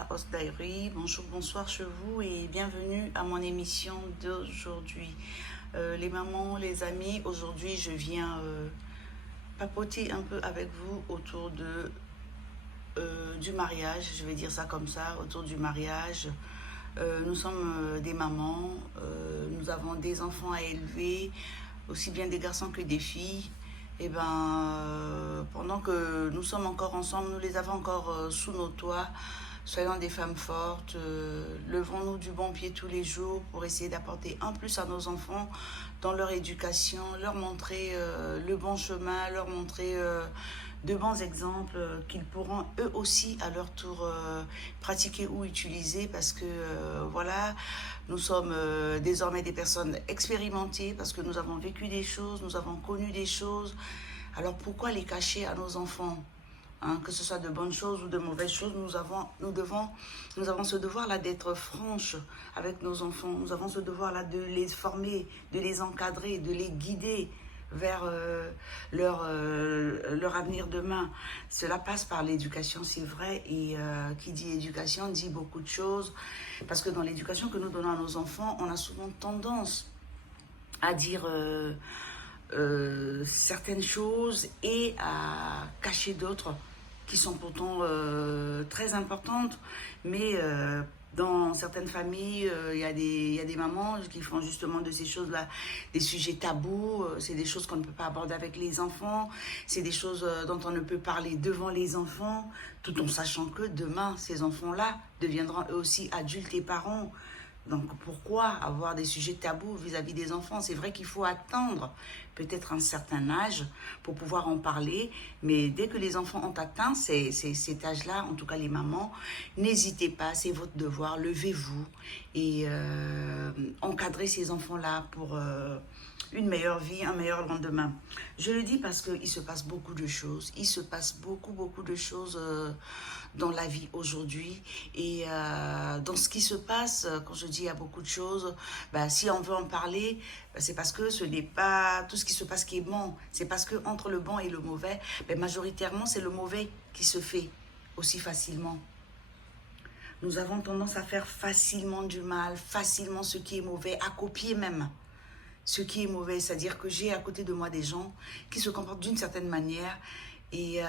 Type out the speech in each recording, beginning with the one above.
à Host Diary. Bonjour, bonsoir chez vous et bienvenue à mon émission d'aujourd'hui. Les mamans, les amis, aujourd'hui je viens papoter un peu avec vous autour du mariage, je vais dire ça comme ça, autour du mariage. Nous sommes des mamans, nous avons des enfants à élever, aussi bien des garçons que des filles. Et pendant que nous sommes encore ensemble, nous les avons encore sous nos toits. Soyons des femmes fortes, levons-nous du bon pied tous les jours pour essayer d'apporter un plus à nos enfants dans leur éducation, leur montrer le bon chemin, leur montrer de bons exemples qu'ils pourront eux aussi à leur tour pratiquer ou utiliser parce que voilà, nous sommes désormais des personnes expérimentées parce que nous avons vécu des choses, nous avons connu des choses. Alors pourquoi les cacher à nos enfants? Que ce soit de bonnes choses ou de mauvaises choses, nous avons ce devoir-là d'être franches avec nos enfants. Nous avons ce devoir-là de les former, de les encadrer, de les guider vers leur avenir demain. Cela passe par l'éducation, c'est vrai, et qui dit éducation dit beaucoup de choses, parce que dans l'éducation que nous donnons à nos enfants, on a souvent tendance à dire certaines choses et à cacher d'autres qui sont pourtant très importantes, mais dans certaines familles, il y a des mamans qui font justement de ces choses-là des sujets tabous, c'est des choses qu'on ne peut pas aborder avec les enfants, c'est des choses dont on ne peut parler devant les enfants, tout en sachant que demain, ces enfants-là deviendront eux aussi adultes et parents. Donc pourquoi avoir des sujets tabous vis-à-vis des enfants? C'est vrai qu'il faut attendre peut-être un certain âge pour pouvoir en parler, mais dès que les enfants ont atteint cet âge-là, en tout cas les mamans, n'hésitez pas, c'est votre devoir, levez-vous et encadrez ces enfants-là pour une meilleure vie, un meilleur lendemain. Je le dis parce qu'il se passe beaucoup de choses, il se passe beaucoup de choses dans la vie aujourd'hui et dans ce qui se passe, quand je dis il y a beaucoup de choses, si on veut en parler, c'est parce que ce n'est pas tout ce qui se passe qui est bon, c'est parce que entre le bon et le mauvais, majoritairement c'est le mauvais qui se fait aussi facilement. Nous avons tendance à faire facilement du mal, facilement ce qui est mauvais, à copier même ce qui est mauvais, c'est-à-dire que j'ai à côté de moi des gens qui se comportent d'une certaine manière et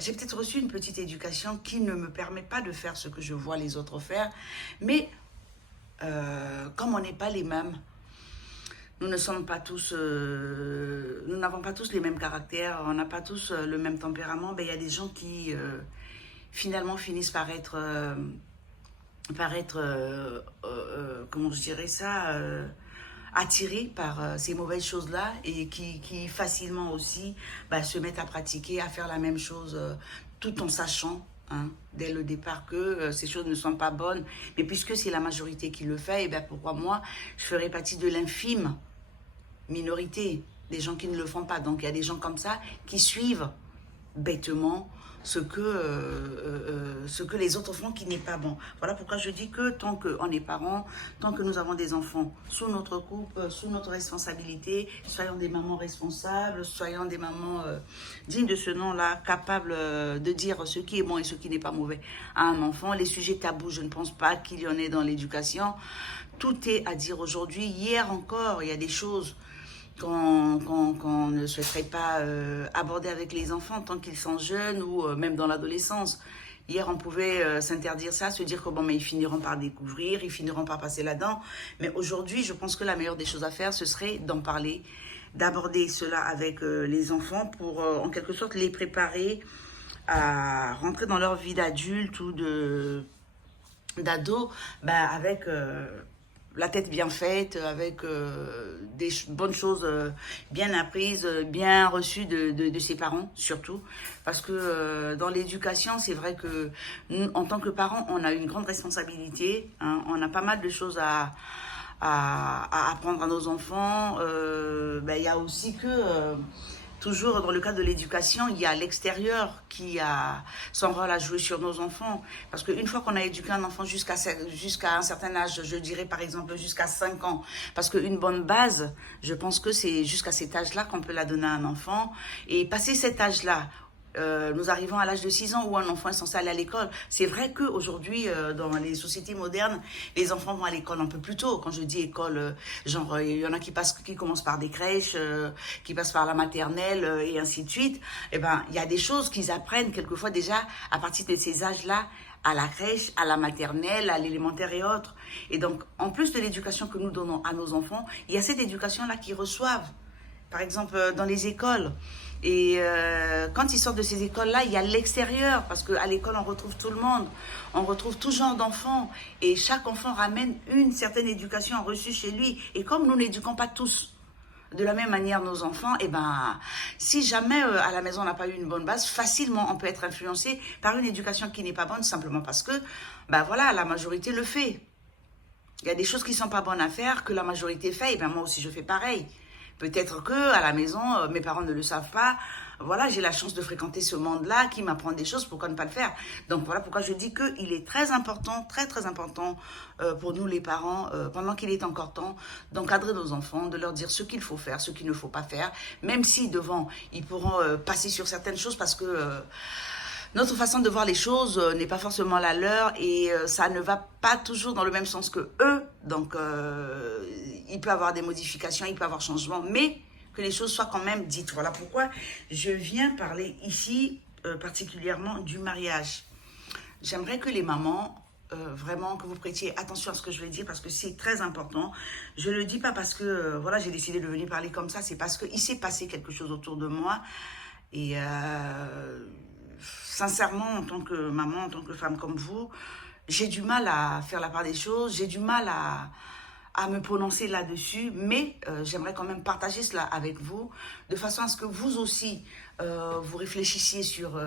j'ai peut-être reçu une petite éducation qui ne me permet pas de faire ce que je vois les autres faire, mais comme on n'est pas les mêmes, nous ne sommes pas tous, nous n'avons pas tous les mêmes caractères, on n'a pas tous le même tempérament, il y a des gens qui finalement finissent par être comment je dirais ça, attirés par ces mauvaises choses-là et qui facilement aussi se mettent à pratiquer, à faire la même chose tout en sachant dès le départ que ces choses ne sont pas bonnes. Mais puisque c'est la majorité qui le fait, pourquoi moi, je ferais partie de l'infime minorité des gens qui ne le font pas. Donc il y a des gens comme ça qui suivent bêtement ce que les autres font qui n'est pas bon. Voilà pourquoi je dis que tant qu'on est parents, tant que nous avons des enfants sous notre coupe, sous notre responsabilité, soyons des mamans responsables, soyons des mamans dignes de ce nom-là, capables de dire ce qui est bon et ce qui n'est pas mauvais à un enfant. Les sujets tabous, je ne pense pas qu'il y en ait dans l'éducation. Tout est à dire aujourd'hui. Hier encore, il y a des choses qu'on ne souhaiterait pas aborder avec les enfants tant qu'ils sont jeunes ou même dans l'adolescence. Hier, on pouvait s'interdire ça, se dire que ils finiront par découvrir, ils finiront par passer là-dedans. Mais aujourd'hui, je pense que la meilleure des choses à faire, ce serait d'en parler, d'aborder cela avec les enfants pour en quelque sorte les préparer à rentrer dans leur vie d'adulte ou d'ado avec la tête bien faite, avec des bonnes choses bien apprises, bien reçues de ses parents, surtout. Parce que dans l'éducation, c'est vrai que nous, en tant que parents, on a une grande responsabilité. On a pas mal de choses à apprendre à nos enfants. Il y a aussi que... toujours dans le cadre de l'éducation, il y a l'extérieur qui a son rôle à jouer sur nos enfants. Parce qu'une fois qu'on a éduqué un enfant jusqu'à un certain âge, je dirais par exemple jusqu'à 5 ans, parce qu'une bonne base, je pense que c'est jusqu'à cet âge-là qu'on peut la donner à un enfant. Et passer cet âge-là, nous arrivons à l'âge de 6 ans où un enfant est censé aller à l'école. C'est vrai qu'aujourd'hui, dans les sociétés modernes, les enfants vont à l'école un peu plus tôt. Quand je dis école, genre, il y en a qui commencent par des crèches, qui passent par la maternelle et ainsi de suite. Eh ben, il y a des choses qu'ils apprennent quelquefois déjà à partir de ces âges-là, à la crèche, à la maternelle, à l'élémentaire et autres. Et donc, en plus de l'éducation que nous donnons à nos enfants, il y a cette éducation-là qu'ils reçoivent. Par exemple, dans les écoles. Et quand ils sortent de ces écoles-là, il y a l'extérieur, parce qu'à l'école, on retrouve tout le monde, on retrouve tout genre d'enfants, et chaque enfant ramène une certaine éducation reçue chez lui. Et comme nous n'éduquons pas tous de la même manière nos enfants, et ben, si jamais à la maison on n'a pas eu une bonne base, facilement on peut être influencé par une éducation qui n'est pas bonne, simplement parce que, ben voilà, la majorité le fait. Il y a des choses qui ne sont pas bonnes à faire, que la majorité fait, et ben moi aussi je fais pareil. Peut-être que à la maison, mes parents ne le savent pas. Voilà, j'ai la chance de fréquenter ce monde-là qui m'apprend des choses, pourquoi ne pas le faire? Donc voilà pourquoi je dis qu'il est très important, très très important pour nous les parents, pendant qu'il est encore temps, d'encadrer nos enfants, de leur dire ce qu'il faut faire, ce qu'il ne faut pas faire, même si devant, ils pourront passer sur certaines choses parce que... notre façon de voir les choses n'est pas forcément la leur et ça ne va pas toujours dans le même sens que eux. Donc, il peut y avoir des modifications, il peut y avoir changement, mais que les choses soient quand même dites. Voilà pourquoi je viens parler ici particulièrement du mariage. J'aimerais que les mamans, vraiment que vous prêtiez attention à ce que je vais dire parce que c'est très important. Je ne le dis pas parce que voilà, j'ai décidé de venir parler comme ça, c'est parce qu'il s'est passé quelque chose autour de moi et... sincèrement, en tant que maman, en tant que femme comme vous, j'ai du mal à faire la part des choses, j'ai du mal à me prononcer là-dessus, mais j'aimerais quand même partager cela avec vous, de façon à ce que vous aussi, vous réfléchissiez sur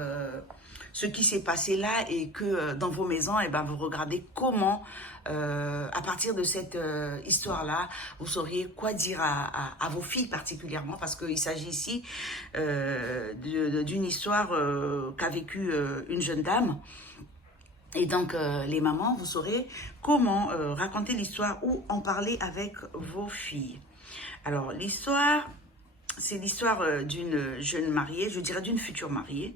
ce qui s'est passé là et que dans vos maisons, eh ben, vous regardez comment, à partir de cette histoire-là, vous sauriez quoi dire à vos filles particulièrement, parce qu'il s'agit ici d'une histoire qu'a vécue une jeune dame. Et donc, les mamans, vous saurez comment raconter l'histoire ou en parler avec vos filles. Alors, l'histoire, c'est l'histoire d'une jeune mariée, je dirais d'une future mariée.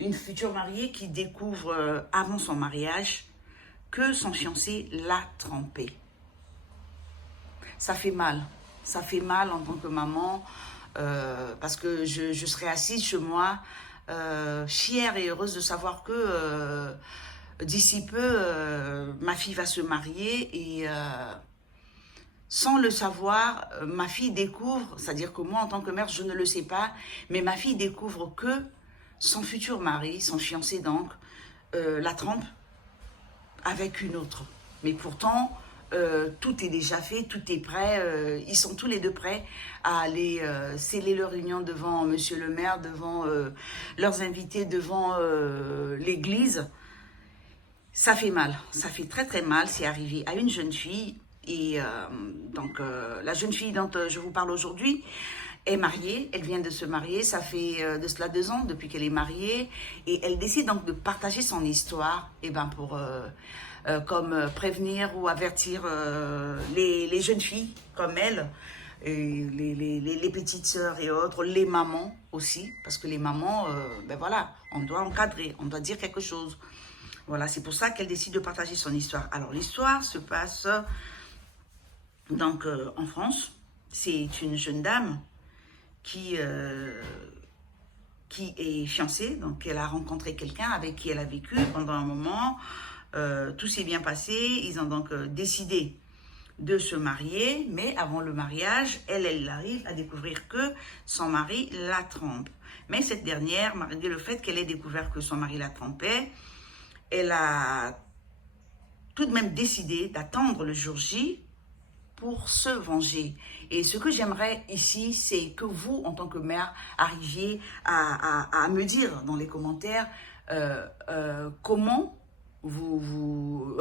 Une future mariée qui découvre avant son mariage que son fiancé l'a trompée. Ça fait mal en tant que maman, parce que je serais assise chez moi, fière et heureuse de savoir que d'ici peu, ma fille va se marier et sans le savoir, ma fille découvre, c'est-à-dire que moi en tant que mère, je ne le sais pas, mais ma fille découvre que son futur mari, son fiancé donc, la trompe avec une autre. Mais pourtant, tout est déjà fait, tout est prêt. Ils sont tous les deux prêts à aller sceller leur union devant monsieur le maire, devant leurs invités, devant l'église. Ça fait mal, ça fait très très mal. C'est arrivé à une jeune fille. Et donc, la jeune fille dont je vous parle aujourd'hui est mariée, elle vient de se marier, ça fait de cela 2 ans depuis qu'elle est mariée, et elle décide donc de partager son histoire, et ben pour comme prévenir ou avertir les jeunes filles comme elle, et les petites sœurs et autres, les mamans aussi, parce que les mamans, ben voilà, on doit encadrer, on doit dire quelque chose. Voilà, c'est pour ça qu'elle décide de partager son histoire. Alors l'histoire se passe donc en France. C'est une jeune dame qui est fiancée, donc elle a rencontré quelqu'un avec qui elle a vécu pendant un moment, tout s'est bien passé, ils ont donc décidé de se marier, mais avant le mariage, elle arrive à découvrir que son mari la trompe. Mais cette dernière, malgré le fait qu'elle ait découvert que son mari la trompait, elle a tout de même décidé d'attendre le jour J pour se venger. Et ce que j'aimerais ici, c'est que vous, en tant que mère, arriviez à me dire dans les commentaires comment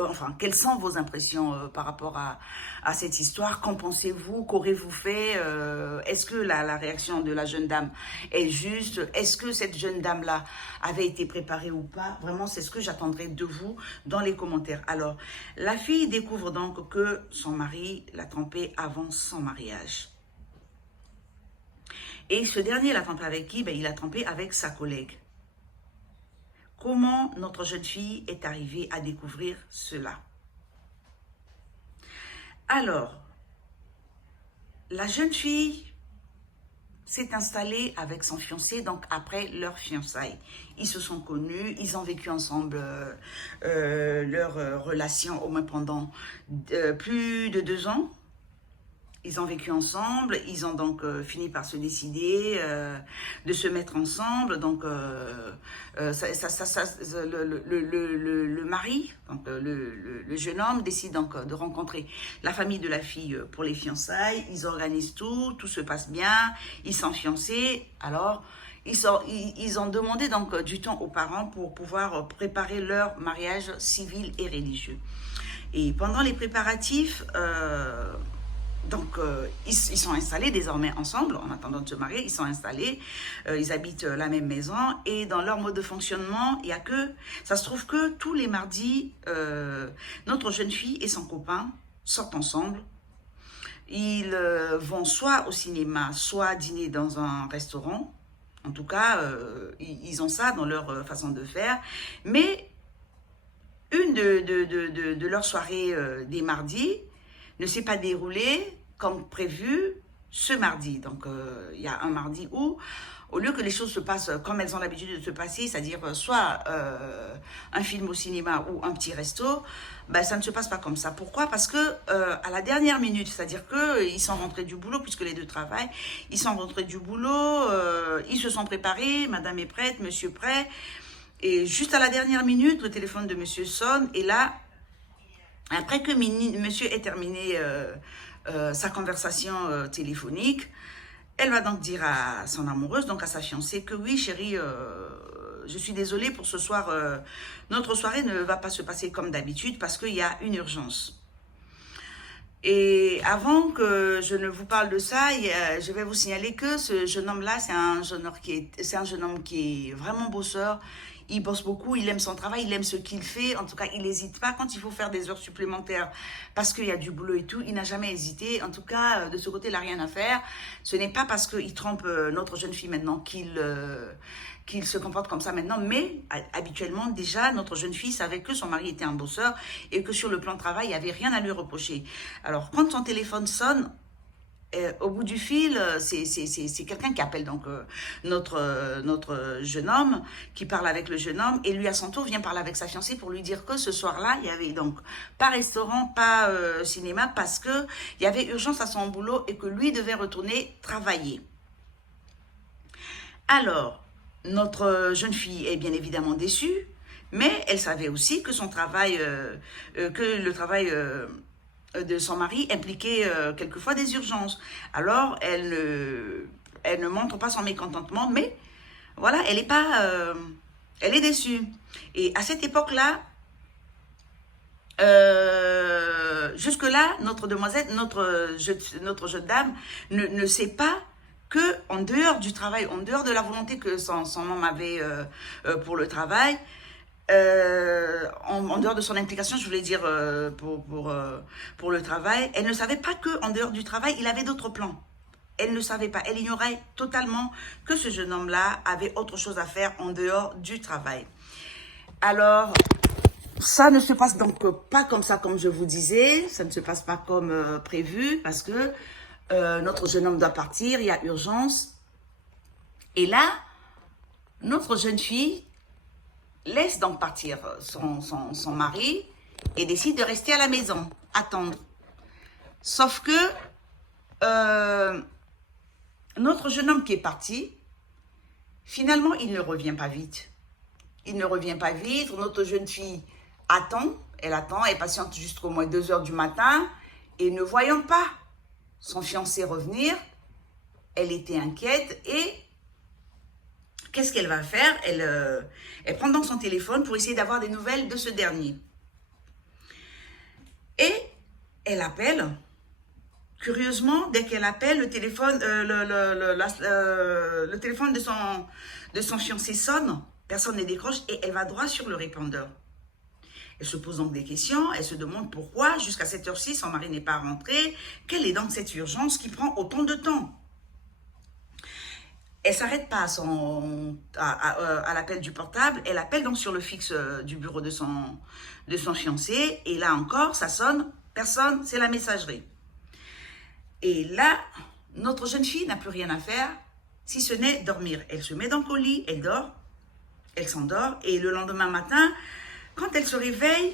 enfin, quelles sont vos impressions par rapport à cette histoire? Qu'en pensez-vous? Qu'aurez-vous fait? Est-ce que la réaction de la jeune dame est juste? Est-ce que cette jeune dame-là avait été préparée ou pas? Vraiment, c'est ce que j'attendrai de vous dans les commentaires. Alors, la fille découvre donc que son mari l'a trompée avant son mariage. Et ce dernier, il a trompé avec qui? Ben, il a trompé avec sa collègue. Comment notre jeune fille est arrivée à découvrir cela? Alors, la jeune fille s'est installée avec son fiancé, donc après leur fiançailles. Ils se sont connus, ils ont vécu ensemble leur relation au moins pendant plus de 2 ans. Ils ont vécu ensemble, ils ont donc fini par se décider de se mettre ensemble. Donc, le mari, donc, le jeune homme, décide donc de rencontrer la famille de la fille pour les fiançailles. Ils organisent tout, tout se passe bien, ils sont fiancés. Alors, ils ont demandé donc du temps aux parents pour pouvoir préparer leur mariage civil et religieux. Et pendant les préparatifs... Donc, ils sont installés désormais ensemble, en attendant de se marier, ils sont installés, ils habitent la même maison, et dans leur mode de fonctionnement, il y a que, ça se trouve que tous les mardis, notre jeune fille et son copain sortent ensemble. Ils vont soit au cinéma, soit dîner dans un restaurant. En tout cas, ils ont ça dans leur façon de faire. Mais une de leurs soirées des mardis ne s'est pas déroulée comme prévu ce mardi. Donc, il y a un mardi où, au lieu que les choses se passent comme elles ont l'habitude de se passer, c'est-à-dire soit un film au cinéma ou un petit resto, ben, ça ne se passe pas comme ça. Pourquoi? Parce que à la dernière minute, c'est-à-dire qu'ils sont rentrés du boulot, puisque les deux travaillent, ils sont rentrés du boulot, ils se sont préparés, madame est prête, monsieur prêt, et juste à la dernière minute, le téléphone de monsieur sonne, et là, après que monsieur ait terminé sa conversation téléphonique, elle va donc dire à son amoureuse, donc à sa fiancée, que oui, chérie, je suis désolée pour ce soir, notre soirée ne va pas se passer comme d'habitude parce qu'il y a une urgence. Et avant que je ne vous parle de ça, je vais vous signaler que ce jeune homme-là, c'est un jeune homme qui est vraiment bosseur. Il bosse beaucoup, il aime son travail, il aime ce qu'il fait. En tout cas, il n'hésite pas quand il faut faire des heures supplémentaires parce qu'il y a du boulot et tout. Il n'a jamais hésité. En tout cas, de ce côté, il n'a rien à faire. Ce n'est pas parce qu'il trompe notre jeune fille maintenant qu'il se comporte comme ça maintenant. Mais habituellement, déjà, notre jeune fille savait que son mari était un bosseur et que sur le plan de travail, il n'y avait rien à lui reprocher. Alors, quand son téléphone sonne, au bout du fil, c'est quelqu'un qui appelle donc notre jeune homme, qui parle avec le jeune homme, et lui à son tour vient parler avec sa fiancée pour lui dire que ce soir-là, il y avait donc pas restaurant, pas cinéma, parce que il y avait urgence à son boulot et que lui devait retourner travailler. Alors, notre jeune fille est bien évidemment déçue, mais elle savait aussi que son travail, que le travail de son mari impliquait quelquefois des urgences. Alors, elle ne montre pas son mécontentement, mais voilà, elle est pas, elle est déçue. Et à cette époque-là, jusque-là, notre demoiselle, notre jeune dame ne sait pas que en dehors du travail, en dehors de la volonté que son homme avait pour le travail, en dehors de son implication, je voulais dire pour le travail, elle ne savait pas que en dehors du travail, il avait d'autres plans. Elle ne savait pas, elle ignorait totalement que ce jeune homme-là avait autre chose à faire en dehors du travail. Alors, ça ne se passe donc pas comme ça, comme je vous disais, ça ne se passe pas comme prévu, parce que notre jeune homme doit partir, il y a urgence. Et là, notre jeune fille laisse donc partir son mari et décide de rester à la maison, attendre. Sauf que notre jeune homme qui est parti, finalement, il ne revient pas vite. Il ne revient pas vite. Notre jeune fille attend, elle patiente jusqu'au moins 2 heures du matin. Et ne voyant pas son fiancé revenir, elle était inquiète et qu'est-ce qu'elle va faire? Elle prend donc son téléphone pour essayer d'avoir des nouvelles de ce dernier. Et elle appelle. Curieusement, dès qu'elle appelle, le téléphone, le téléphone de son fiancé sonne. Personne ne décroche et elle va droit sur le répondeur. Elle se pose donc des questions. Elle se demande pourquoi, jusqu'à cette heure-ci, son mari n'est pas rentré. Quelle est donc cette urgence qui prend autant de temps? Elle s'arrête pas à l'appel du portable, elle appelle donc sur le fixe du bureau de son fiancé, et là encore, ça sonne, personne, c'est la messagerie. Et là, notre jeune fille n'a plus rien à faire, si ce n'est dormir. Elle se met dans le lit, elle dort, elle s'endort, et le lendemain matin, quand elle se réveille,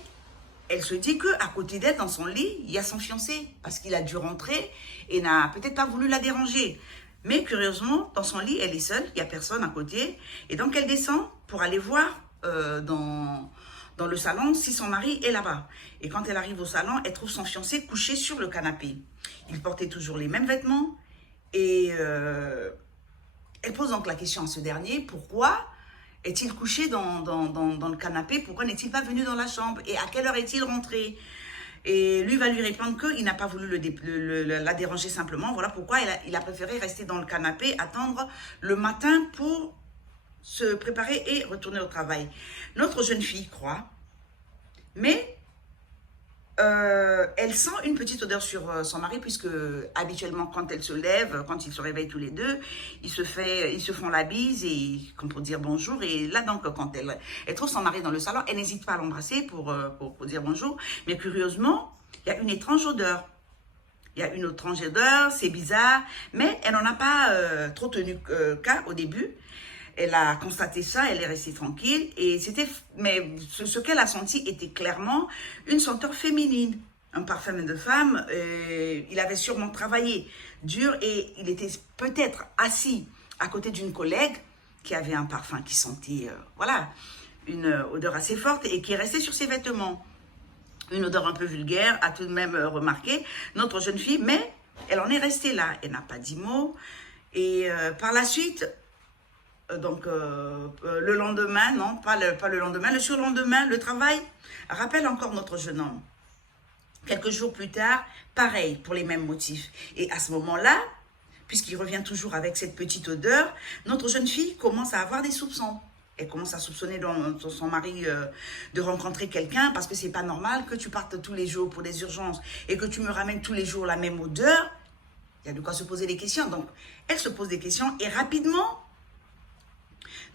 elle se dit qu'à côté d'elle, dans son lit, il y a son fiancé, parce qu'il a dû rentrer et n'a peut-être pas voulu la déranger. Mais curieusement, dans son lit, elle est seule, il n'y a personne à côté. Et donc, elle descend pour aller voir dans le salon si son mari est là-bas. Et quand elle arrive au salon, elle trouve son fiancé couché sur le canapé. Il portait toujours les mêmes vêtements. Et elle pose donc la question à ce dernier, pourquoi est-il couché dans le canapé? Pourquoi n'est-il pas venu dans la chambre? Et à quelle heure est-il rentré? Et lui va lui répondre qu'il n'a pas voulu la déranger simplement. Voilà pourquoi il a préféré rester dans le canapé, attendre le matin pour se préparer et retourner au travail. Notre jeune fille croit, mais elle sent une petite odeur sur son mari, puisque habituellement quand elle se lève, quand ils se réveillent tous les deux, ils se font la bise et comme pour dire bonjour. Et là donc quand elle trouve son mari dans le salon, elle n'hésite pas à l'embrasser pour dire bonjour. Mais curieusement, il y a une étrange odeur. Il y a une étrange odeur, c'est bizarre, mais elle n'en a pas trop tenu cas au début. Elle a constaté ça, elle est restée tranquille. Mais ce qu'elle a senti était clairement une senteur féminine, un parfum de femme. Il avait sûrement travaillé dur et il était peut-être assis à côté d'une collègue qui avait un parfum qui sentait, voilà, une odeur assez forte et qui est restée sur ses vêtements. Une odeur un peu vulgaire, a tout de même remarqué notre jeune fille, mais elle en est restée là. Elle n'a pas dit mot. Et par la suite, le lendemain, non, pas le lendemain, le surlendemain, le travail rappelle encore notre jeune homme. Quelques jours plus tard, pareil, pour les mêmes motifs. Et à ce moment-là, puisqu'il revient toujours avec cette petite odeur, notre jeune fille commence à avoir des soupçons. Elle commence à soupçonner son mari de rencontrer quelqu'un, parce que c'est pas normal que tu partes tous les jours pour des urgences et que tu me ramènes tous les jours la même odeur. Il y a de quoi se poser des questions. Donc, elle se pose des questions et rapidement,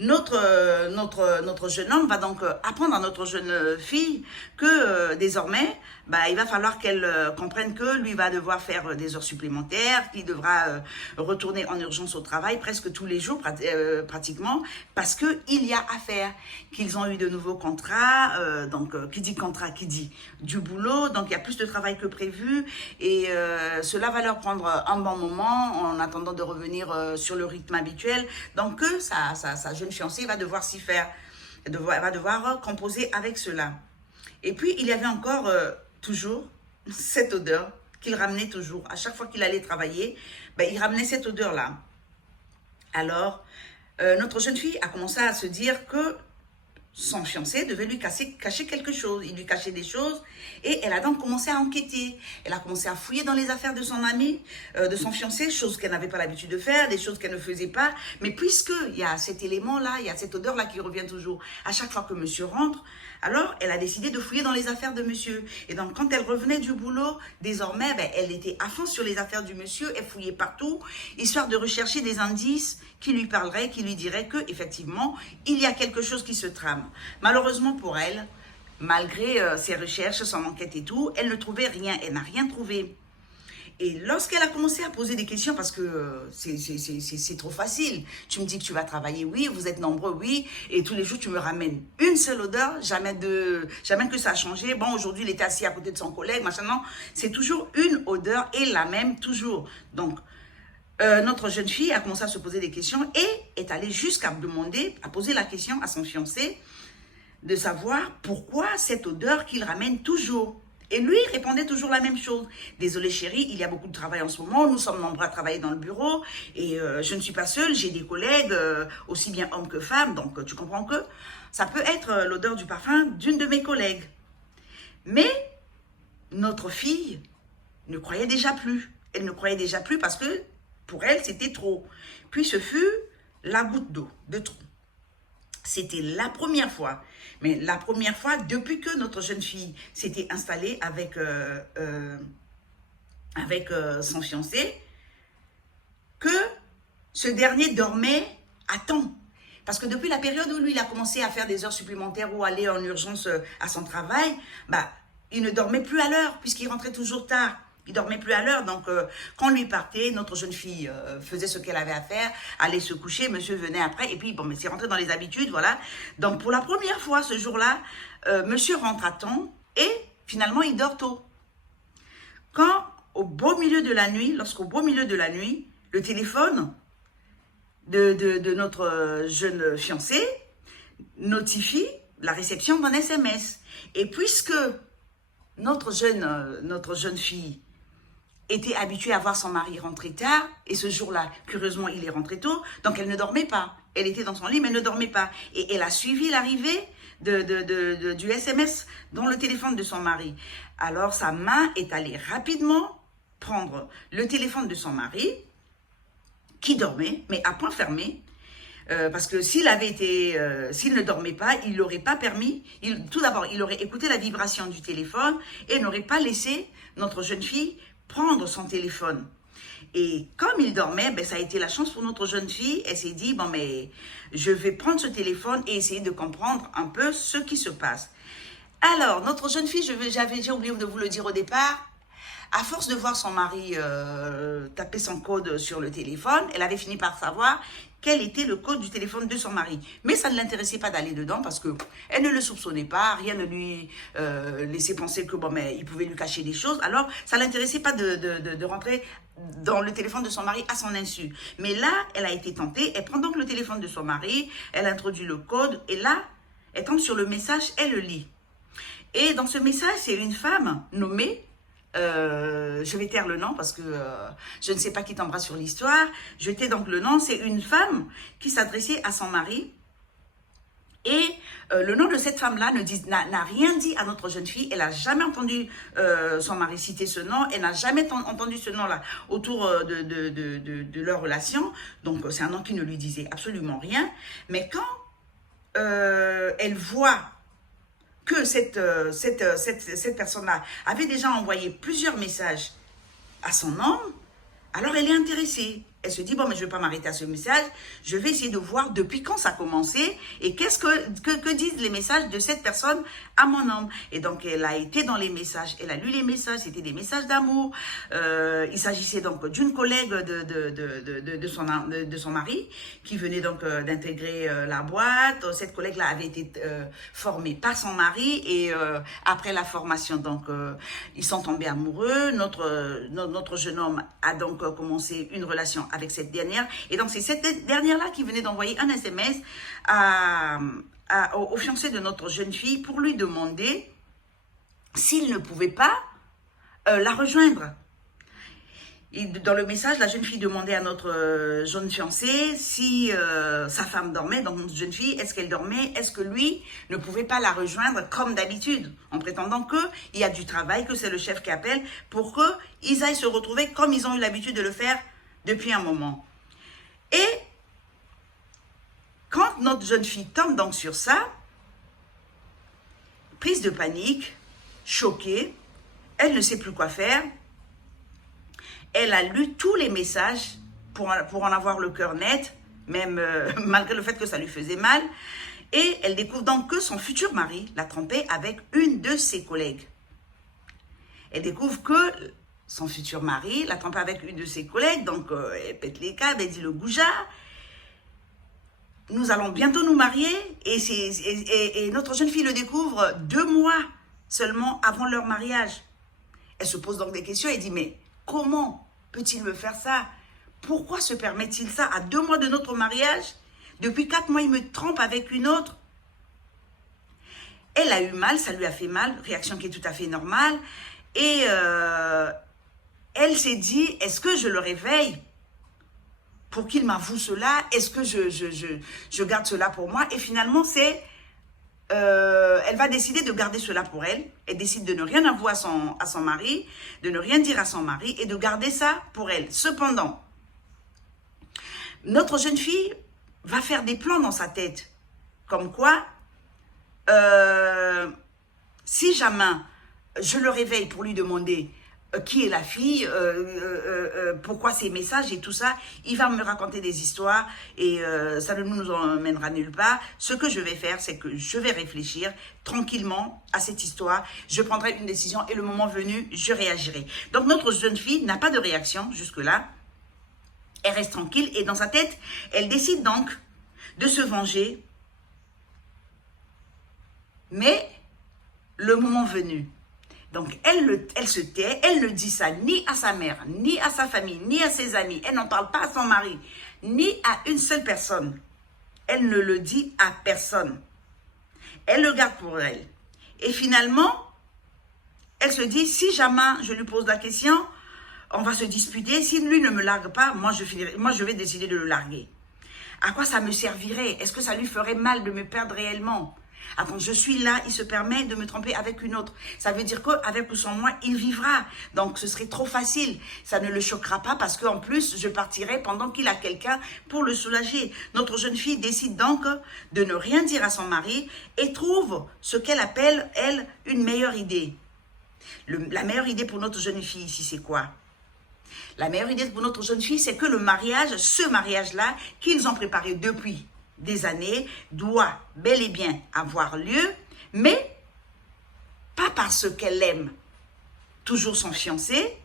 notre jeune homme va donc apprendre à notre jeune fille que désormais, il va falloir qu'elle comprenne que lui va devoir faire des heures supplémentaires, qu'il devra retourner en urgence au travail presque tous les jours pratiquement, parce qu'il y a à faire, qu'ils ont eu de nouveaux contrats, qui dit contrat, qui dit du boulot, donc il y a plus de travail que prévu, et cela va leur prendre un bon moment en attendant de revenir sur le rythme habituel, donc que sa jeune fiancée va devoir s'y faire, va devoir composer avec cela. Et puis, il y avait encore toujours cette odeur qu'il ramenait toujours. À chaque fois qu'il allait travailler, il ramenait cette odeur-là. Alors, notre jeune fille a commencé à se dire que son fiancé devait lui cacher quelque chose. Il lui cachait des choses et elle a donc commencé à enquêter. Elle a commencé à fouiller dans les affaires de son ami, de son fiancé, choses qu'elle n'avait pas l'habitude de faire, des choses qu'elle ne faisait pas. Mais puisqu'il y a cet élément-là, il y a cette odeur-là qui revient toujours à chaque fois que monsieur rentre, alors elle a décidé de fouiller dans les affaires de monsieur. Et donc quand elle revenait du boulot, désormais, elle était à fond sur les affaires du monsieur, elle fouillait partout, histoire de rechercher des indices qui lui parleraient, qui lui diraient qu'effectivement, il y a quelque chose qui se trame. Malheureusement pour elle, malgré ses recherches, son enquête et tout, elle ne trouvait rien, elle n'a rien trouvé. Et lorsqu'elle a commencé à poser des questions, parce que c'est trop facile, tu me dis que tu vas travailler, oui, vous êtes nombreux, oui, et tous les jours tu me ramènes une seule odeur, jamais que ça a changé, bon aujourd'hui il était assis à côté de son collègue, machin, non, c'est toujours une odeur et la même toujours. Donc, notre jeune fille a commencé à se poser des questions et est allée jusqu'à demander, à poser la question à son fiancé, de savoir pourquoi cette odeur qu'il ramène toujours. Et lui répondait toujours la même chose. Désolé chérie, il y a beaucoup de travail en ce moment, nous sommes nombreux à travailler dans le bureau et je ne suis pas seule, j'ai des collègues, aussi bien hommes que femmes, donc tu comprends que ça peut être l'odeur du parfum d'une de mes collègues. Mais notre fille ne croyait déjà plus. Elle ne croyait déjà plus parce que pour elle, c'était trop. Puis ce fut la goutte d'eau de trop. C'était la première fois, mais la première fois depuis que notre jeune fille s'était installée avec son fiancé, que ce dernier dormait à temps. Parce que depuis la période où lui, il a commencé à faire des heures supplémentaires ou aller en urgence à son travail, bah, il ne dormait plus à l'heure puisqu'il rentrait toujours tard. Il dormait plus à l'heure, donc quand lui partait, notre jeune fille faisait ce qu'elle avait à faire, allait se coucher, monsieur venait après, et puis bon, mais c'est rentré dans les habitudes, voilà. Donc pour la première fois ce jour-là, monsieur rentre à temps et finalement il dort tôt. Quand au beau milieu de la nuit, lorsqu'au beau milieu de la nuit, le téléphone de notre jeune fiancé notifie la réception d'un SMS. Et puisque notre jeune fille était habituée à voir son mari rentrer tard, et ce jour-là, curieusement, il est rentré tôt, donc elle ne dormait pas. Elle était dans son lit, mais elle ne dormait pas. Et elle a suivi l'arrivée du SMS dans le téléphone de son mari. Alors, sa main est allée rapidement prendre le téléphone de son mari, qui dormait, mais à point fermé, parce que s'il ne dormait pas, il n'aurait pas permis, tout d'abord, il aurait écouté la vibration du téléphone et n'aurait pas laissé notre jeune fille prendre son téléphone. Et comme il dormait, ben, ça a été la chance pour notre jeune fille. Elle s'est dit, bon, mais je vais prendre ce téléphone et essayer de comprendre un peu ce qui se passe. Alors, notre jeune fille, j'ai oublié de vous le dire au départ, à force de voir son mari taper son code sur le téléphone, elle avait fini par savoir quel était le code du téléphone de son mari. Mais ça ne l'intéressait pas d'aller dedans parce qu'elle ne le soupçonnait pas, rien ne lui laissait penser que bon, mais il pouvait lui cacher des choses. Alors, ça ne l'intéressait pas de rentrer dans le téléphone de son mari à son insu. Mais là, elle a été tentée, elle prend donc le téléphone de son mari, elle introduit le code et là, elle tombe sur le message, elle le lit. Et dans ce message, c'est une femme nommée, je vais taire le nom parce que je ne sais pas qui tombera sur l'histoire. Je tais donc le nom. C'est une femme qui s'adressait à son mari. Et le nom de cette femme-là n'a rien dit à notre jeune fille. Elle n'a jamais entendu son mari citer ce nom. Elle n'a jamais entendu ce nom-là autour de leur relation. Donc, c'est un nom qui ne lui disait absolument rien. Mais quand elle voit que cette personne-là avait déjà envoyé plusieurs messages à son homme, alors elle est intéressée. Elle se dit, bon, mais je ne vais pas m'arrêter à ce message, je vais essayer de voir depuis quand ça a commencé et qu'est-ce que disent les messages de cette personne à mon homme. Et donc, elle a été dans les messages, elle a lu les messages, c'était des messages d'amour. Il s'agissait donc d'une collègue de son mari qui venait donc d'intégrer la boîte. Cette collègue-là avait été formée par son mari et après la formation, donc, ils sont tombés amoureux. Notre jeune homme a donc commencé une relation avec cette dernière. Et donc, c'est cette dernière-là qui venait d'envoyer un SMS au fiancé de notre jeune fille pour lui demander s'il ne pouvait pas la rejoindre. Et dans le message, la jeune fille demandait à notre jeune fiancé si sa femme dormait. Donc, notre jeune fille, est-ce qu'elle dormait? Est-ce que lui ne pouvait pas la rejoindre comme d'habitude, en prétendant qu'il y a du travail, que c'est le chef qui appelle, pour qu'ils aillent se retrouver comme ils ont eu l'habitude de le faire depuis un moment. Et quand notre jeune fille tombe donc sur ça, prise de panique, choquée, elle ne sait plus quoi faire. Elle a lu tous les messages pour en avoir le cœur net, même malgré le fait que ça lui faisait mal. Et elle découvre donc que son futur mari l'a trompée avec une de ses collègues. Elle découvre que son futur mari l'a trompée avec une de ses collègues, donc elle pète les câbles, elle dit le goujat. Nous allons bientôt nous marier et notre jeune fille le découvre 2 mois seulement avant leur mariage. Elle se pose donc des questions et dit, mais comment peut-il me faire ça? Pourquoi se permet-il ça à 2 mois de notre mariage? Depuis 4 mois, il me trompe avec une autre. Elle a eu mal, ça lui a fait mal, réaction qui est tout à fait normale. Et elle s'est dit, est-ce que je le réveille pour qu'il m'avoue cela? Est-ce que je garde cela pour moi? Et finalement, elle va décider de garder cela pour elle. Elle décide de ne rien avouer à son mari, de ne rien dire à son mari et de garder ça pour elle. Cependant, notre jeune fille va faire des plans dans sa tête. Comme quoi, si jamais je le réveille pour lui demander qui est la fille, pourquoi ces messages et tout ça. Il va me raconter des histoires et ça ne nous emmènera nulle part. Ce que je vais faire, c'est que je vais réfléchir tranquillement à cette histoire. Je prendrai une décision et le moment venu, je réagirai. Donc notre jeune fille n'a pas de réaction jusque-là. Elle reste tranquille et dans sa tête, elle décide donc de se venger. Mais le moment venu, donc elle se tait, elle ne dit ça ni à sa mère, ni à sa famille, ni à ses amis. Elle n'en parle pas à son mari, ni à une seule personne. Elle ne le dit à personne. Elle le garde pour elle. Et finalement, elle se dit, si jamais je lui pose la question, on va se disputer. Si lui ne me largue pas, moi je vais décider de le larguer. À quoi ça me servirait? Est-ce que ça lui ferait mal de me perdre réellement? Ah, quand je suis là, il se permet de me tromper avec une autre. Ça veut dire qu'avec ou sans moi, il vivra. Donc, ce serait trop facile. Ça ne le choquera pas parce qu'en plus, je partirai pendant qu'il a quelqu'un pour le soulager. Notre jeune fille décide donc de ne rien dire à son mari et trouve ce qu'elle appelle, elle, une meilleure idée. La meilleure idée pour notre jeune fille ici, c'est quoi? La meilleure idée pour notre jeune fille, c'est que le mariage, ce mariage-là, qu'ils ont préparé depuis des années, doit bel et bien avoir lieu, mais pas parce qu'elle aime toujours son fiancé,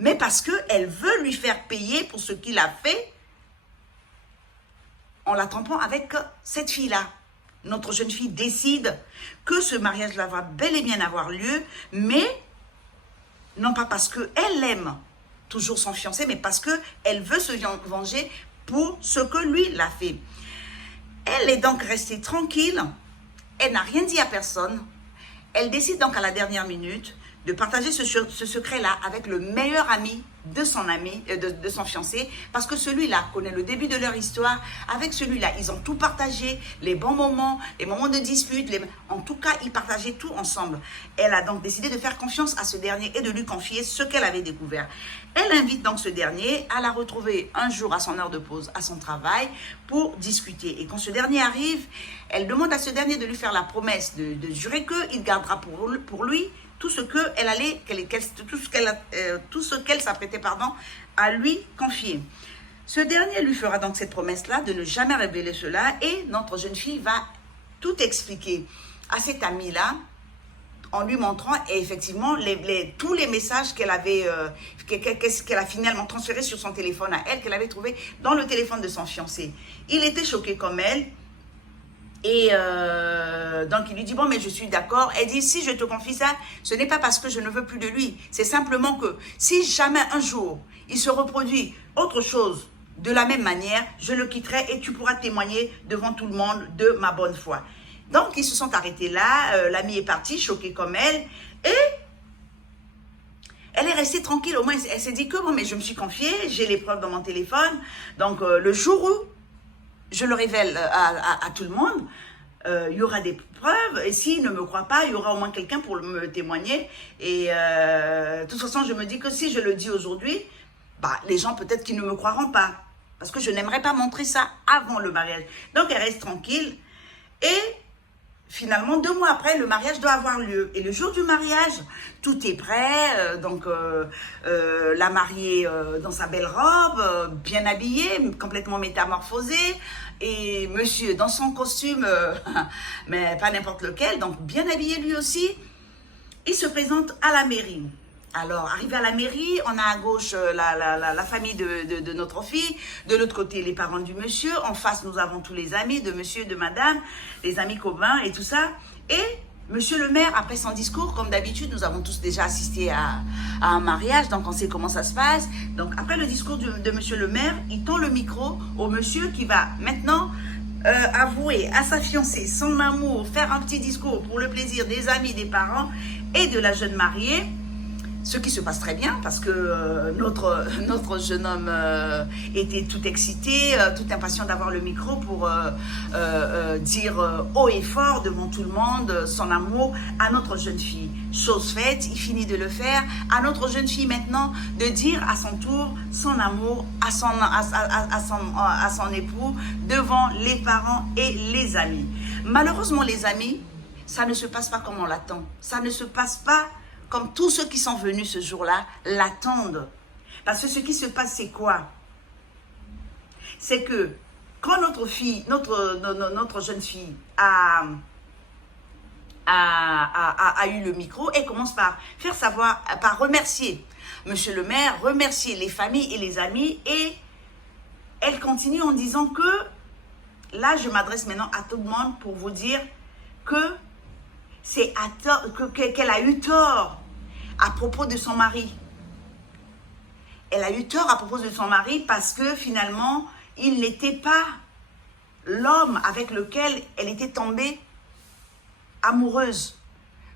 mais parce qu'elle veut lui faire payer pour ce qu'il a fait en la trompant avec cette fille-là. Notre jeune fille décide que ce mariage-là va bel et bien avoir lieu, mais non pas parce qu'elle aime toujours son fiancé, mais parce qu'elle veut se venger pour ce que lui l'a fait. Elle est donc restée tranquille, elle n'a rien dit à personne. Elle décide donc à la dernière minute de partager ce secret-là avec le meilleur ami de son ami, de son fiancé, parce que celui-là connaît le début de leur histoire. Avec celui-là, ils ont tout partagé, les bons moments, les moments de dispute, en tout cas, ils partageaient tout ensemble. Elle a donc décidé de faire confiance à ce dernier et de lui confier ce qu'elle avait découvert. Elle invite donc ce dernier à la retrouver un jour à son heure de pause, à son travail, pour discuter. Et quand ce dernier arrive, elle demande à ce dernier de lui faire la promesse de jurer qu'il gardera pour lui tout ce qu'elle s'apprêtait à lui confier. Ce dernier lui fera donc cette promesse-là de ne jamais révéler cela et notre jeune fille va tout expliquer à cet ami-là en lui montrant effectivement tous les messages qu'elle avait, qu'elle a finalement transférés sur son téléphone à elle, qu'elle avait trouvé dans le téléphone de son fiancé. Il était choqué comme elle. Et donc, il lui dit, bon, mais je suis d'accord. Elle dit, si je te confie ça, ce n'est pas parce que je ne veux plus de lui. C'est simplement que si jamais un jour, il se reproduit autre chose de la même manière, je le quitterai et tu pourras témoigner devant tout le monde de ma bonne foi. Donc, ils se sont arrêtés là. L'amie est partie, choquée comme elle. Et elle est restée tranquille. Au moins, elle s'est dit que, bon, mais je me suis confiée, j'ai les preuves dans mon téléphone. Donc, le jour où je le révèle à tout le monde, il y aura des preuves, et s'il ne me croit pas, il y aura au moins quelqu'un pour me témoigner, et de toute façon, je me dis que si je le dis aujourd'hui, bah, les gens peut-être qu'ils ne me croiront pas, parce que je n'aimerais pas montrer ça avant le mariage. Donc, elle reste tranquille, et finalement, 2 mois après, le mariage doit avoir lieu. Et le jour du mariage, tout est prêt. Donc, la mariée dans sa belle robe, bien habillée, complètement métamorphosée. Et monsieur dans son costume, mais pas n'importe lequel, donc bien habillé lui aussi. Il se présente à la mairie. Alors, arrivé à la mairie, on a à gauche la famille de notre fille, de l'autre côté les parents du monsieur, en face nous avons tous les amis de monsieur, de madame, les amis communs et tout ça. Et monsieur le maire, après son discours, comme d'habitude, nous avons tous déjà assisté à un mariage, donc on sait comment ça se passe. Donc après le discours de monsieur le maire, il tend le micro au monsieur qui va maintenant avouer à sa fiancée son amour, faire un petit discours pour le plaisir des amis, des parents et de la jeune mariée. Ce qui se passe très bien parce que notre jeune homme était tout excité, tout impatient d'avoir le micro pour dire haut et fort devant tout le monde son amour à notre jeune fille. Chose faite, il finit de le faire. À notre jeune fille maintenant de dire à son tour son amour à son époux devant les parents et les amis. Malheureusement les amis, ça ne se passe pas comme on l'attend. Ça ne se passe pas comme tous ceux qui sont venus ce jour-là, l'attendent. Parce que ce qui se passe, c'est quoi? C'est que quand notre fille, notre jeune fille a eu le micro, elle commence par faire savoir, par remercier Monsieur le maire, remercier les familles et les amis, et elle continue en disant que, là je m'adresse maintenant à tout le monde pour vous dire que c'est qu'elle a eu tort à propos de son mari. Elle a eu tort à propos de son mari parce que finalement, il n'était pas l'homme avec lequel elle était tombée amoureuse.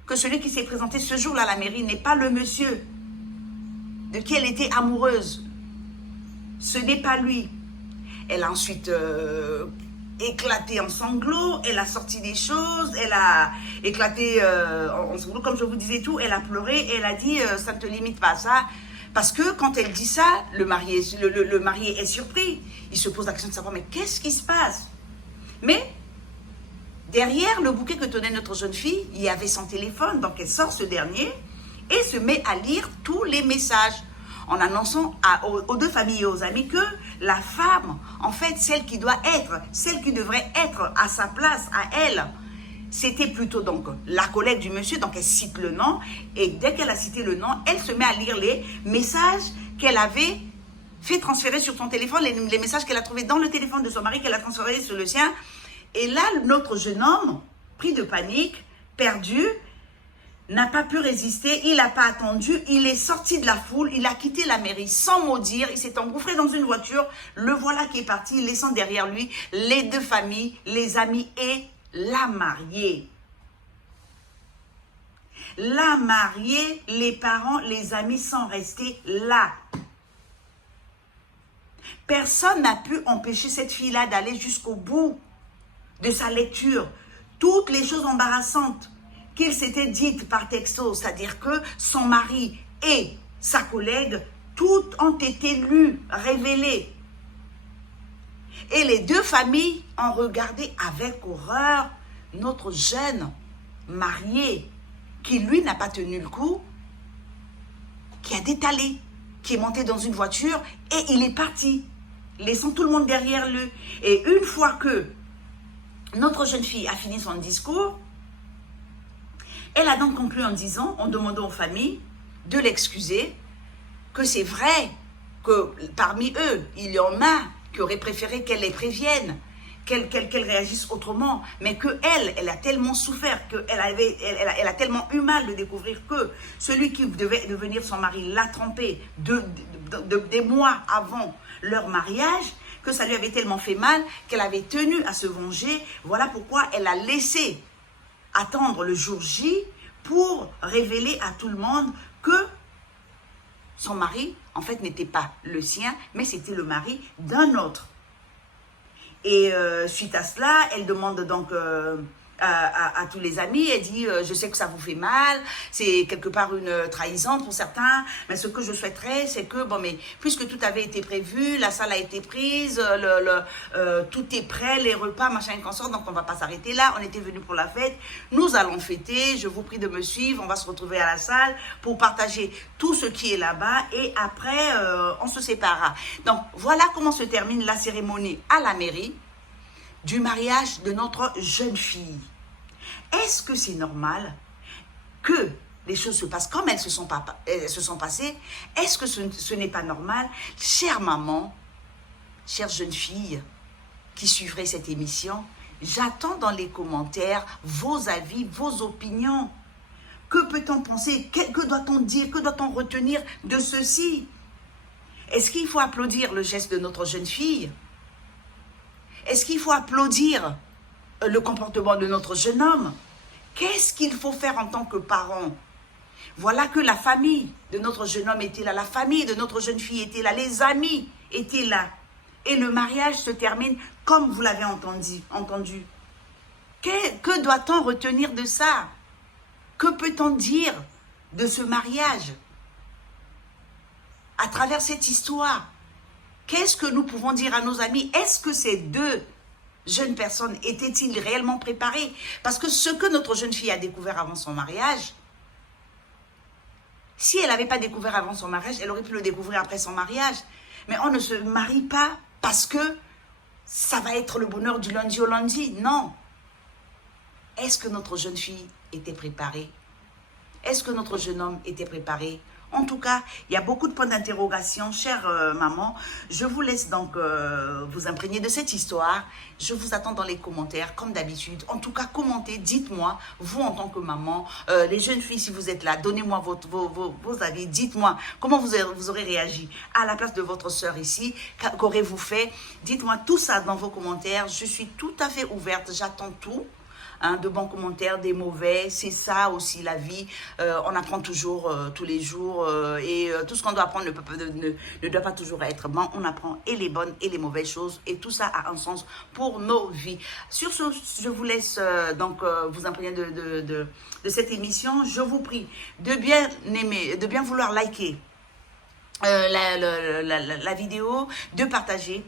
Que celui qui s'est présenté ce jour-là à la mairie n'est pas le monsieur de qui elle était amoureuse. Ce n'est pas lui. Elle a ensuite éclaté en sanglots, elle a sorti des choses, elle a éclaté en sanglots, comme je vous disais tout, elle a pleuré et elle a dit ça ne te limite pas à ça. Parce que quand elle dit ça, le marié est surpris. Il se pose la question de savoir mais qu'est-ce qui se passe? Mais derrière le bouquet que tenait notre jeune fille, il y avait son téléphone, donc elle sort ce dernier et se met à lire tous les messages en annonçant aux deux familles et aux amis que la femme, en fait, celle qui doit être, celle qui devrait être à sa place, à elle, c'était plutôt donc la collègue du monsieur, donc elle cite le nom, et dès qu'elle a cité le nom, elle se met à lire les messages qu'elle avait fait transférer sur son téléphone, les messages qu'elle a trouvés dans le téléphone de son mari, qu'elle a transférés sur le sien. Et là, notre jeune homme, pris de panique, perdu, n'a pas pu résister, il n'a pas attendu, il est sorti de la foule, il a quitté la mairie sans mot dire, il s'est engouffré dans une voiture, le voilà qui est parti, laissant derrière lui les deux familles, les amis et la mariée. La mariée, les parents, les amis sont restés là. Personne n'a pu empêcher cette fille-là d'aller jusqu'au bout de sa lecture. Toutes les choses embarrassantes qu'il s'était dites par texto, c'est-à-dire que son mari et sa collègue, toutes ont été lues, révélées. Et les deux familles ont regardé avec horreur notre jeune marié, qui lui n'a pas tenu le coup, qui a détalé, qui est monté dans une voiture et il est parti, laissant tout le monde derrière lui. Et une fois que notre jeune fille a fini son discours, elle a donc conclu en disant, en demandant aux familles de l'excuser, que c'est vrai que parmi eux, il y en a qui auraient préféré qu'elle les prévienne, qu'elle réagisse autrement, mais qu'elle a tellement souffert, elle a tellement eu mal de découvrir que celui qui devait devenir son mari l'a trompée des mois avant leur mariage, que ça lui avait tellement fait mal qu'elle avait tenu à se venger. Voilà pourquoi elle a laissé attendre le jour J pour révéler à tout le monde que son mari, en fait, n'était pas le sien, mais c'était le mari d'un autre. Et suite à cela, elle demande donc à tous les amis, elle dit je sais que ça vous fait mal, c'est quelque part une trahison pour certains, mais ce que je souhaiterais, c'est que, bon, mais puisque tout avait été prévu, la salle a été prise, tout est prêt, les repas, machin et consort, donc on va pas s'arrêter là, on était venus pour la fête, nous allons fêter, je vous prie de me suivre, on va se retrouver à la salle pour partager tout ce qui est là-bas, et après, on se séparera. Donc, voilà comment se termine la cérémonie à la mairie du mariage de notre jeune fille. Est-ce que c'est normal que les choses se passent comme elles se sont passées? Est-ce que ce n'est pas normal? Chère maman, chère jeune fille qui suivrait cette émission, j'attends dans les commentaires vos avis, vos opinions. Que peut-on penser? Que doit-on dire? Que doit-on retenir de ceci? Est-ce qu'il faut applaudir le geste de notre jeune fille? Est-ce qu'il faut applaudir le comportement de notre jeune homme? Qu'est-ce qu'il faut faire en tant que parent? Voilà que la famille de notre jeune homme était là, la famille de notre jeune fille était là, les amis étaient là. Et le mariage se termine comme vous l'avez entendu. Que doit-on retenir de ça? Que peut-on dire de ce mariage à travers cette histoire? Qu'est-ce que nous pouvons dire à nos amis? Est-ce que ces deux jeunes personnes étaient-ils réellement préparés? Parce que ce que notre jeune fille a découvert avant son mariage, Si elle n'avait pas découvert avant son mariage, elle aurait pu le découvrir après son mariage. Mais on ne se marie pas parce que ça va être le bonheur du lundi au lundi. Non. Est-ce que notre jeune fille était préparée? Est-ce que notre jeune homme était préparé? En tout cas, il y a beaucoup de points d'interrogation, chère maman. Je vous laisse donc vous imprégner de cette histoire. Je vous attends dans les commentaires, comme d'habitude. En tout cas, commentez, dites-moi, vous en tant que maman, les jeunes filles, si vous êtes là, donnez-moi vos avis. Dites-moi comment vous aurez réagi à la place de votre sœur ici. Qu'aurez-vous fait? Dites-moi tout ça dans vos commentaires. Je suis tout à fait ouverte, j'attends tout. Hein, de bons commentaires, des mauvais, c'est ça aussi la vie, on apprend toujours tous les jours et tout ce qu'on doit apprendre ne doit pas toujours être bon, on apprend et les bonnes et les mauvaises choses et tout ça a un sens pour nos vies. Sur ce, je vous laisse donc vous imprégner de cette émission. Je vous prie de bien aimer, de bien vouloir liker la vidéo, de partager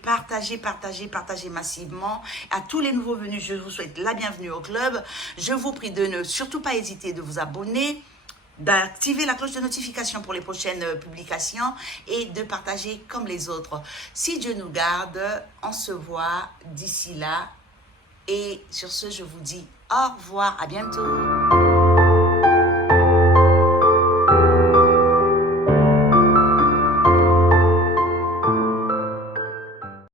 massivement. À tous les nouveaux venus, je vous souhaite la bienvenue au club. Je vous prie de ne surtout pas hésiter de vous abonner, d'activer la cloche de notification pour les prochaines publications et de partager comme les autres. Si Dieu nous garde, on se voit d'ici là. Et sur ce, je vous dis au revoir, à bientôt.